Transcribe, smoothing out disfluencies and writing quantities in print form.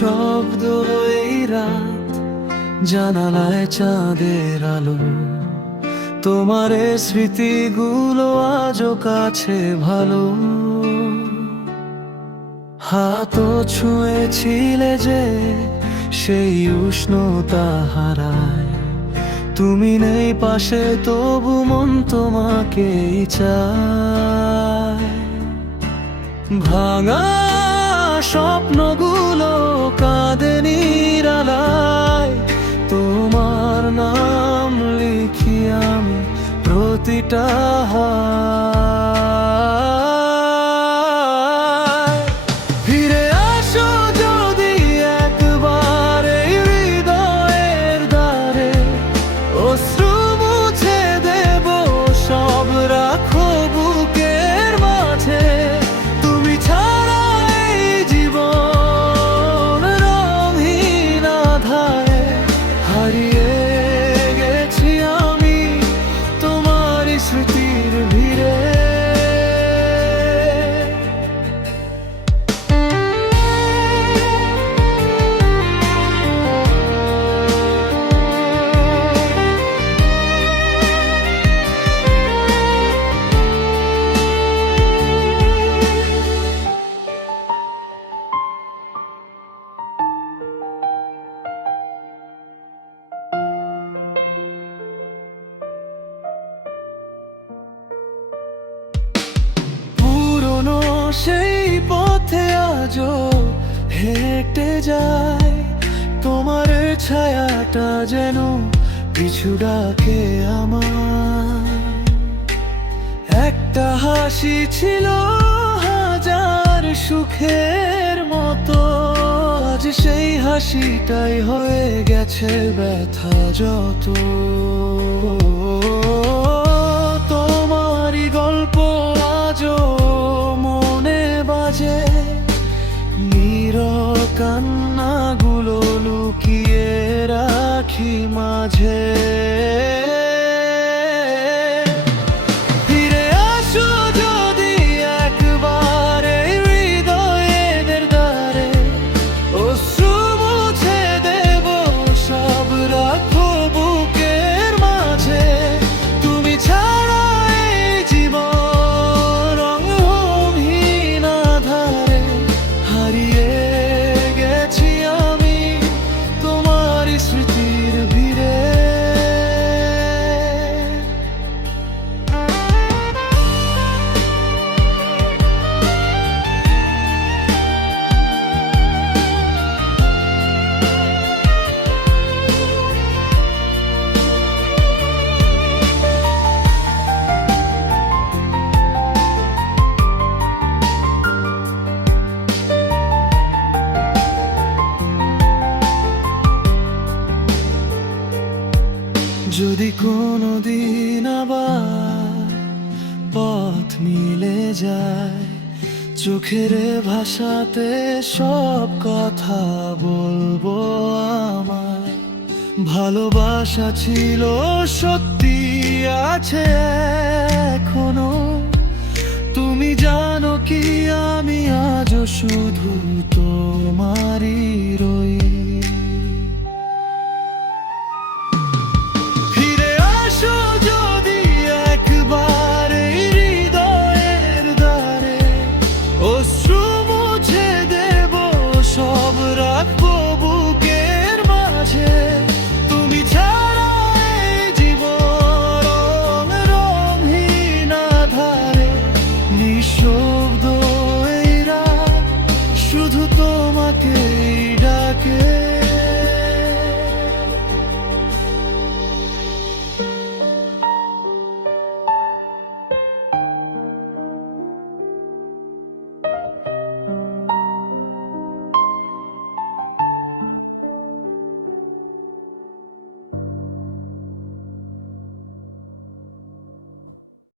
নিঃশব্দ এই রাত, জানালায় চাঁদের আলো, তোমার এই স্মৃতিগুলো আজও কাছে ভালো। হাতও ছুঁয়েছিলে যে সেই উষ্ণতা হারায়, তুমি নেই পাশে তবু মন তোমাকেই চায়। ভাঙা স্বপ্নগুলো কাঁদে নিরালায়, তোমার নাম লিখি আমি প্রতিটা হায়। ফিরে আসো যদি একবার এই হৃদয়ের দ্বারে, অশ্রু মুছে দেব সব রাখো বুকের মাঝে। তুমি ছাড়া এই জীবন রঙহীন আধারে, হারিয়ে গেছি আমি তোমারই স্মৃতির ভিড়ে। পুরনো সেই পথে আজও হেঁটে যায়, তোমার ছায়াটা যেন পিছু ডাকে আমার। একটা হাসি ছিল হাজার সুখের মতো, আজ সেই হাসিটাই হয়ে গেছে ব্যথা যত। তোমারই গল্প আজও মনে বাজে, নীরব কান্নাগুলো লুকিয়ে রাখি মাঝে। ফিরে আসো যদি একবার এই হৃদয়ের দ্বারে, অশ্রু মুছে দেব সব রাখো বুকের মাঝে। তুমি ছাড়া এই জীবন রঙহীন আধারে, হারিয়ে গেছি আমি তোমার স্মৃতির ভিড়ে। যদি কোনোদিন আবার পথ মিলে যায়, চোখের ভাষাতে সব কথা বলবো আমায়। ভালোবাসা ছিল সত্যি আছে এখনো, তুমি জানো কি আমি আজও শুধু তোমারই রই।